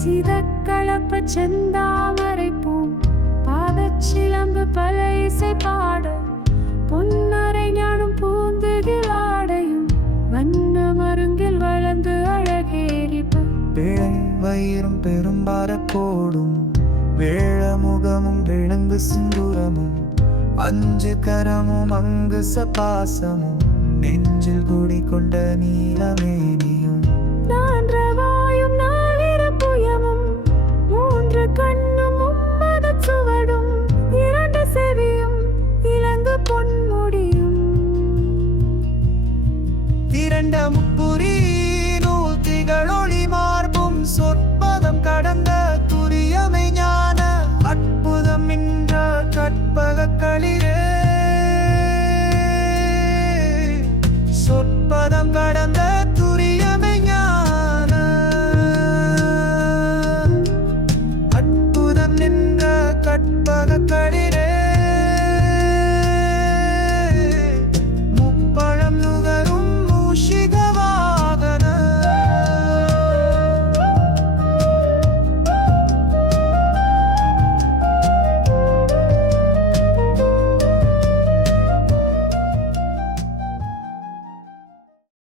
சிதக்களப்ப செந்தாமரை பூ பாதச்சிலம்பு பல இசை பாட பொன்னரை ஞானம் பூந்துகில் ஆடையும் வண்ண மருங்கில் வளர்ந்து அழகேறிப்ப பிழை வயிறும் பெரும்பார கோடும் வேழமுகமும் விழுந்து சிந்துரமும் அஞ்சு கரமும் அங்கு சபாசமும் நெஞ்சில் குடிகொண்ட நீலமேனியும் நான்றவாயும் நாளிரப்புயமும் மூன்று கண்ணும் மும்மதச் சுவடும் இரண்டு செவியும் இலங்கு பொன்முடியும் திரண்ட முப்புரி நூல் திகழொளி மார்பும் சொற்பதம் கடந்த துரியமை ஞான அற்புதம் என்ற கற்பக களிரே சொற்பதம் கடந்த துரியமை ஞான அற்புதம் என்ற கற்பக களிரே